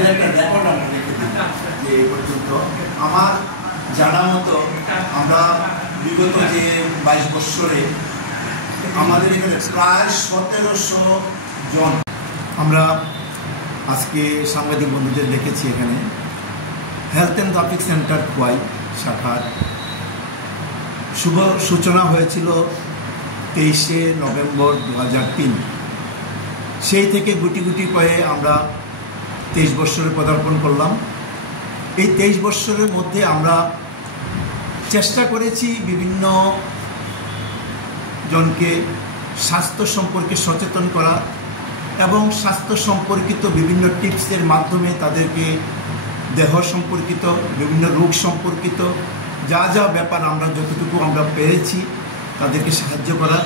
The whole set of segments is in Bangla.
তাদের একটা রেকর্ড আমরা রেখে দিই যে এই পর্যন্ত আমার জানা মতো আমরা বিগত যে 22 বছরে আমাদের এখানে প্রায় 1700 জন আমরা আজকে সাংবাদিক বন্ধুদের দেখেছি। এখানে health and traffic centre Khowai শাখার শুভ সূচনা হয়েছিল 23শে নভেম্বর 2003। সেই থেকে গুটি গুটি পায়ে আমরা 23 বছরে পদার্পণ করলাম। এই 23 বছরের মধ্যে আমরা চেষ্টা করেছি বিভিন্ন জনকে স্বাস্থ্য সম্পর্কে সচেতন করা এবং স্বাস্থ্য সম্পর্কিত বিভিন্ন টিপসের মাধ্যমে তাদেরকে দেহ সম্পর্কিত বিভিন্ন রোগ সম্পর্কিত যা যা ব্যাপার আমরা যতটুকু আমরা পেরেছি তাদেরকে সাহায্য করা।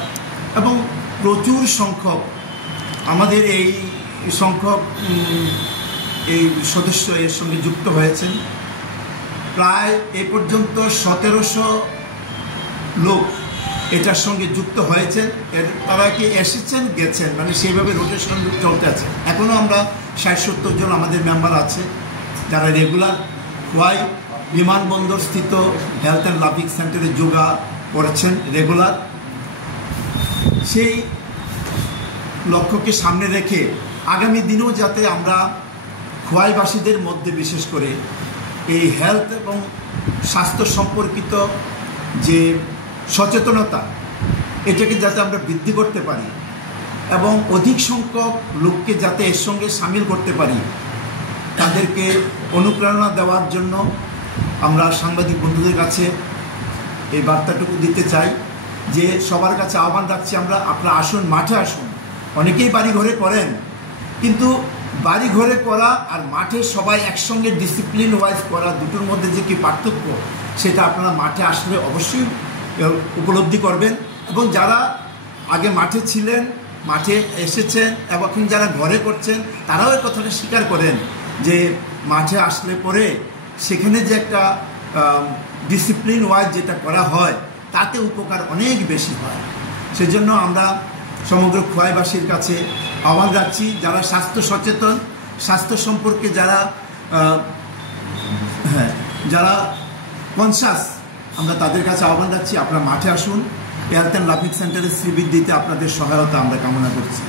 এবং প্রচুর সংখ্যক আমাদের এই সংখ্যক এই সদস্য এর সঙ্গে যুক্ত হয়েছেন। প্রায় এ পর্যন্ত 1700 লোক এটার সঙ্গে যুক্ত হয়েছেন। তারা কি এসেছেন গেছেন, মানে সেইভাবে রোটেশন চলতে আছে। এখনও আমরা 60-70 জন আমাদের মেম্বার আছে যারা রেগুলার খোয়াই বিমানবন্দর স্থিত হেলথ অ্যান্ড ট্রাফিক সেন্টারে যোগা করছেন রেগুলার। সেই লক্ষ্যকে সামনে রেখে আগামী দিনেও যাতে আমরা খোয়াইবাসীদের মধ্যে বিশেষ করে এই হেলথ এবং স্বাস্থ্য সম্পর্কিত যে সচেতনতা এটাকে যাতে আমরা বৃদ্ধি করতে পারি এবং অধিক সংখ্যক লোককে যাতে এর সঙ্গে সামিল করতে পারি, তাদেরকে অনুপ্রেরণা দেওয়ার জন্য আমরা সাংবাদিক বন্ধুদের কাছে এই বার্তাটুকু দিতে চাই যে সবার কাছে আহ্বান রাখছি আমরা, আপনারা আসুন, মাঠে আসুন। অনেকেই বাড়ি ঘরে করেন, কিন্তু বাড়ি ঘরে করা আর মাঠে সবাই একসঙ্গে ডিসিপ্লিন ওয়াইজ করা দুটোর মধ্যে যে কি পার্থক্য সেটা আপনারা মাঠে আসলে অবশ্যই উপলব্ধি করবেন। এবং যারা আগে মাঠে ছিলেন, মাঠে এসেছেন এবং যারা ঘরে করছেন তারাও এই কথাটা স্বীকার করেন যে মাঠে আসলে পরে সেখানে যে একটা ডিসিপ্লিন ওয়াইজ যেটা করা হয় তাতে উপকার অনেক বেশি হয়। সেজন্য আমরা সমগ্র খোয়াইবাসীর কাছে আহ্বান রাখছি, যারা স্বাস্থ্য সচেতন, স্বাস্থ্য সম্পর্কে যারা যারা কনসাস, আমরা তাদের কাছে আহ্বান রাখছি আপনারা মাঠে আসুন। হেলথ অ্যান্ড ট্রাফিক সেন্টারের শ্রীবৃদ্ধিতে আপনাদের সহায়তা আমরা কামনা করছি।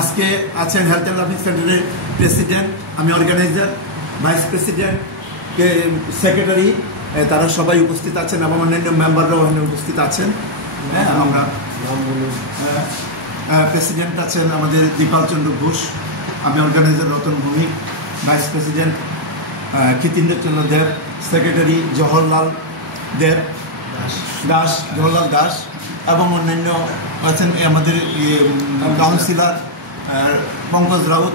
আজকে আছেন হেলথ অ্যান্ড ট্রাফিক সেন্টারের প্রেসিডেন্ট, আমি অর্গানাইজার, ভাইস প্রেসিডেন্ট, সেক্রেটারি, তারা সবাই উপস্থিত আছেন এবং অন্যান্য মেম্বাররাও এখানে উপস্থিত আছেন। আমরা প্রেসিডেন্ট আছেন আমাদের দীপাল চন্দ্র ঘোষ, আমি organiser Ratan Bhowmik, vice president Kshitindra Chandra Deb, secretary Jawaharlal Das এবং অন্যান্য আছেন আমাদের কাউন্সিলর পঙ্কজ রাউত,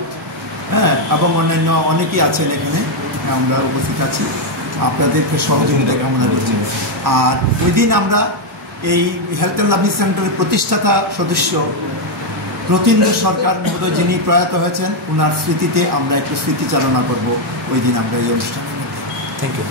এবং অন্যান্য অনেকেই আছেন এখানে। আমরা উপস্থিত আছি, আপনাদেরকে সহযোগিতা কামনা করছি। আর ওই দিন আমরা এই হেলথ অ্যান্ড ট্রাফিক সেন্টারের প্রতিষ্ঠাতা সদস্য প্রতীন্দ্র সরকার মহোদয় যিনি প্রয়াত হয়েছেন, ওনার স্মৃতিতে আমরা একটু স্মৃতিচারণা করব ওই দিন আমরা এই অনুষ্ঠানে। Thank you.